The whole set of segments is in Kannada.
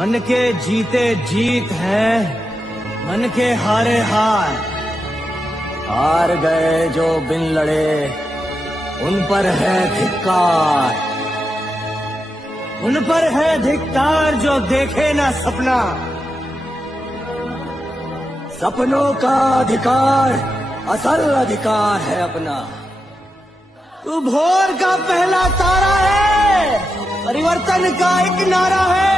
मन के जीते जीत है, मन के हारे हार। हार गए जो बिन लड़े, उन पर है धिक्कार। उन पर है धिक्कार जो देखे ना सपना। सपनों का अधिकार असल अधिकार है अपना। तू भोर का पहला तारा है, परिवर्तन का एक नारा है।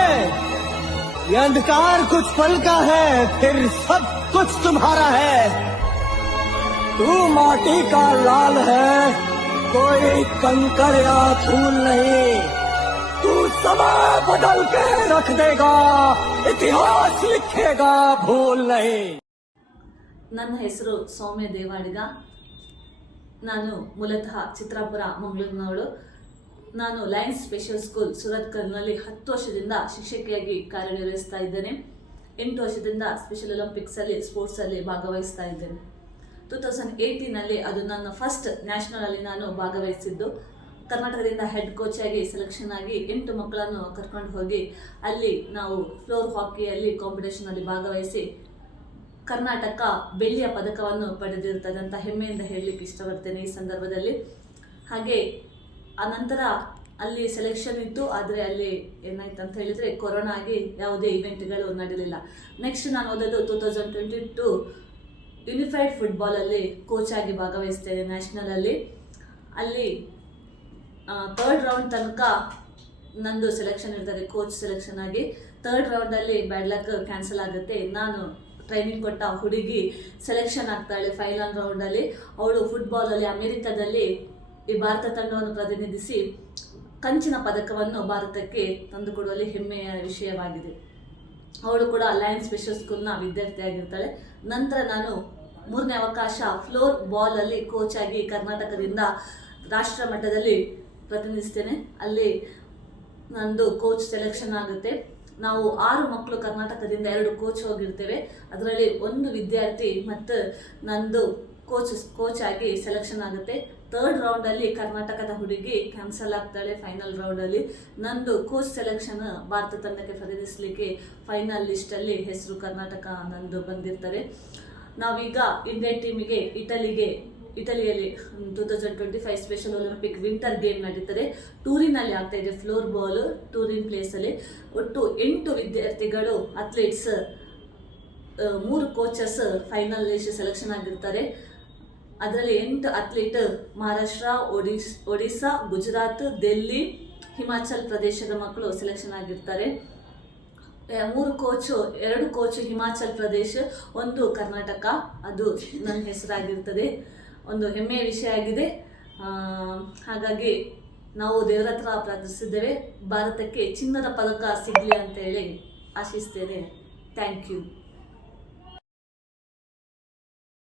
ये अंधकार कुछ पल का है, फिर सब कुछ तुम्हारा है। तू माटी का लाल है, कोई कंकर या फूल नहीं। तू समय बदल के रख देगा, इतिहास लिखेगा भूल नहीं। ನನ್ನ ಹೆಸರು ಸೌಮ್ಯ ದೇವಾಡಿಗ. ನಾನು ಮೂಲತಃ ಚಿತ್ರಾಪುರ ಮಂಗಳೂರಿನವಳು. ನಾನು ಲಯನ್ಸ್ ಸ್ಪೆಷಲ್ ಸ್ಕೂಲ್ ಸುರತ್ಕಲ್ನಲ್ಲಿ 10 ವರ್ಷದಿಂದ ಶಿಕ್ಷಕಿಯಾಗಿ ಕಾರ್ಯನಿರ್ವಹಿಸ್ತಾ ಇದ್ದೇನೆ. 8 ವರ್ಷದಿಂದ ಸ್ಪೆಷಲ್ ಒಲಿಂಪಿಕ್ಸಲ್ಲಿ ಸ್ಪೋರ್ಟ್ಸಲ್ಲಿ ಭಾಗವಹಿಸ್ತಾ ಇದ್ದೇನೆ. 2018ನಲ್ಲಿ ಅದು ನನ್ನ ಫಸ್ಟ್ ನ್ಯಾಷನಲಲ್ಲಿ ನಾನು ಭಾಗವಹಿಸಿದ್ದು. ಕರ್ನಾಟಕದಿಂದ ಹೆಡ್ ಕೋಚ್ ಆಗಿ ಸೆಲೆಕ್ಷನ್ ಆಗಿ 8 ಮಕ್ಕಳನ್ನು ಕರ್ಕೊಂಡು ಹೋಗಿ ಅಲ್ಲಿ ನಾವು ಫ್ಲೋರ್ ಹಾಕಿಯಲ್ಲಿ ಕಾಂಪಿಟೇಷನಲ್ಲಿ ಭಾಗವಹಿಸಿ ಕರ್ನಾಟಕ ಬೆಳ್ಳಿಯ ಪದಕವನ್ನು ಪಡೆದಿರುತ್ತದೆ ಅಂತ ಹೆಮ್ಮೆಯಿಂದ ಹೇಳಲಿಕ್ಕೆ ಇಷ್ಟಪಡ್ತೇನೆ ಈ ಸಂದರ್ಭದಲ್ಲಿ. ಹಾಗೆ ಆನಂತರ ಅಲ್ಲಿ ಸೆಲೆಕ್ಷನ್ ಇತ್ತು, ಆದರೆ ಅಲ್ಲಿ ಏನಾಯ್ತು ಅಂತ ಹೇಳಿದರೆ ಕೊರೋನಾ ಆಗಿ ಯಾವುದೇ ಇವೆಂಟ್ಗಳು ನಡೆಯಲಿಲ್ಲ. ನೆಕ್ಸ್ಟ್ ನಾನು ಓದೋದು 2022 ಯುನಿಫೈಡ್ ಫುಟ್ಬಾಲಲ್ಲಿ ಕೋಚ್ ಆಗಿ ಭಾಗವಹಿಸ್ತೇನೆ ನ್ಯಾಷನಲಲ್ಲಿ. ಅಲ್ಲಿ 3rd ರೌಂಡ್ ತನಕ ನಂದು ಸೆಲೆಕ್ಷನ್ ಇರ್ತದೆ ಕೋಚ್ ಸೆಲೆಕ್ಷನ್ ಆಗಿ. 3rd ರೌಂಡಲ್ಲಿ ಬ್ಯಾಡ್ ಲಕ್ ಕ್ಯಾನ್ಸಲ್ ಆಗುತ್ತೆ. ನಾನು ಟ್ರೈನಿಂಗ್ ಕೊಟ್ಟ ಹುಡುಗಿ ಸೆಲೆಕ್ಷನ್ ಆಗ್ತಾಳೆ ಫೈನಲ್ ರೌಂಡಲ್ಲಿ. ಅವಳು ಫುಟ್ಬಾಲಲ್ಲಿ ಅಮೆರಿಕದಲ್ಲಿ ಈ ಭಾರತ ತಂಡವನ್ನು ಪ್ರತಿನಿಧಿಸಿ ಕಂಚಿನ ಪದಕವನ್ನು ಭಾರತಕ್ಕೆ ತಂದುಕೊಡುವಲ್ಲಿ ಹೆಮ್ಮೆಯ ವಿಷಯವಾಗಿದೆ. ಅವಳು ಕೂಡ ಲಯನ್ಸ್ ಸ್ಪೆಷಲ್ ಸ್ಕೂಲ್ನ ವಿದ್ಯಾರ್ಥಿಯಾಗಿರ್ತಾಳೆ. ನಂತರ ನಾನು 3ನೇ ಅವಕಾಶ ಫ್ಲೋರ್ ಬಾಲಲ್ಲಿ ಕೋಚ್ ಆಗಿ ಕರ್ನಾಟಕದಿಂದ ರಾಷ್ಟ್ರ ಮಟ್ಟದಲ್ಲಿ ಪ್ರತಿನಿಧಿಸ್ತೇನೆ. ಅಲ್ಲಿ ನಂದು ಕೋಚ್ ಸೆಲೆಕ್ಷನ್ ಆಗುತ್ತೆ. ನಾವು 6 ಮಕ್ಕಳು ಕರ್ನಾಟಕದಿಂದ 2 ಕೋಚ್ ಹೋಗಿರ್ತೇವೆ. ಅದರಲ್ಲಿ 1 ವಿದ್ಯಾರ್ಥಿ ಮತ್ತು ನಂದು ಕೋಚ್ ಆಗಿ ಸೆಲೆಕ್ಷನ್ ಆಗುತ್ತೆ. 3rd ರೌಂಡಲ್ಲಿ ಕರ್ನಾಟಕದ ಹುಡುಗಿ ಕ್ಯಾನ್ಸಲ್ ಆಗ್ತಾಳೆ ಫೈನಲ್ ರೌಂಡಲ್ಲಿ. ನಂದು ಕೋಚ್ ಸೆಲೆಕ್ಷನ್ ಭಾರತ ತಂಡಕ್ಕೆ ಪ್ರತಿನಿಧಿಸಲಿಕ್ಕೆ ಫೈನಲ್ ಲಿಸ್ಟಲ್ಲಿ ಹೆಸರು ಕರ್ನಾಟಕ ನಂದು ಬಂದಿರ್ತಾರೆ. ನಾವೀಗ ಇಂಡಿಯನ್ ಟೀಮಿಗೆ ಇಟಲಿಯಲ್ಲಿ 2025 ಸ್ಪೆಷಲ್ ಒಲಿಂಪಿಕ್ ವಿಂಟರ್ ಗೇಮ್ ನಡೀತದೆ. ಟೂರಿನಲ್ಲಿ ಆಗ್ತಾ ಇದೆ ಫ್ಲೋರ್ ಬಾಲ್ ಟೂರಿನ್ ಪ್ಲೇಸಲ್ಲಿ. ಒಟ್ಟು 8 ವಿದ್ಯಾರ್ಥಿಗಳು athletes, 3 coaches final list selection ಆಗಿರ್ತಾರೆ. ಅದರಲ್ಲಿ 8 ಅಥ್ಲೀಟ್ ಮಹಾರಾಷ್ಟ್ರ, ಒಡಿಸ್ಸಾ, ಗುಜರಾತ್, ದಿಲ್ಲಿ, ಹಿಮಾಚಲ್ ಪ್ರದೇಶದ ಮಕ್ಕಳು ಸೆಲೆಕ್ಷನ್ ಆಗಿರ್ತಾರೆ. 3 ಕೋಚು, 2 ಕೋಚ್ ಹಿಮಾಚಲ್ ಪ್ರದೇಶ್, 1 ಕರ್ನಾಟಕ. ಅದು ನನ್ನ ಹೆಸರಾಗಿರ್ತದೆ. ಒಂದು ಹೆಮ್ಮೆಯ ವಿಷಯ ಆಗಿದೆ. ಹಾಗಾಗಿ ನಾವು ದೇವರ ಹತ್ರ ಪ್ರಾರ್ಥಿಸಿದ್ದೇವೆ, ಭಾರತಕ್ಕೆ ಚಿನ್ನದ ಪದಕ ಸಿಗಲಿ ಅಂತ ಹೇಳಿ ಆಶಿಸ್ತೇನೆ. Thank you.